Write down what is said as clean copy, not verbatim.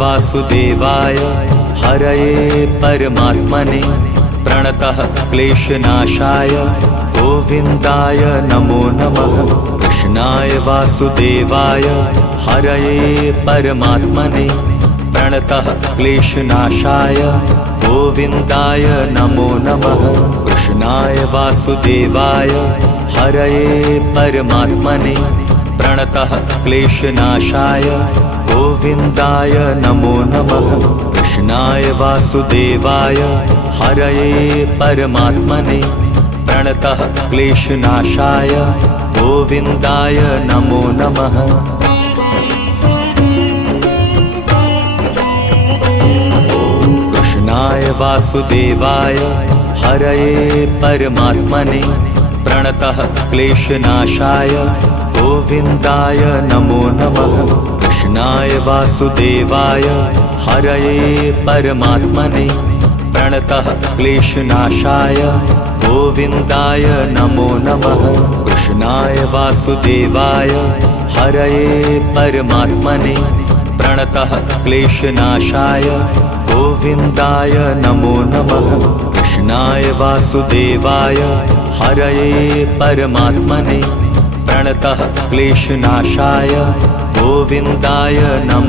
वासुदेवाय हरये परमात्मने प्रणतः क्लेशनाशाय गोविन्दाय नमो नमः। कृष्णाय वासुदेवाय हरये परमात्मने प्रणतः क्लेशनाशाय गोविन्दाय नमो नमः। कृष्णाय वासुदेवाय हरये परमात्मने प्रणतः क्लेशनाशाय गोविन्दाय नमो नमः। कृष्णाय वासुदेवाय हरये परमात्मने प्रणतः क्लेशनाशाय गोविन्दाय नमो नमः। कृष्णाय वासुदेवाय हरये परमात्मने प्रणतः क्लेशनाशाय गोविन्दाय नमो नमः। कृष्णाय वासुदेवाय हरये परमात्मने प्रणतः क्लेशनाशाय गोविन्दाय नमो नमः। कृष्णाय वासुदेवाय हरये परमात्मने प्रणतः क्लेशनाशाय गोविन्दाय नमो नमः। कृष्णाय वासुदेवाय हरये परमात्मने प्रणतः क्लेशनाशाय गोविन्दाय नमो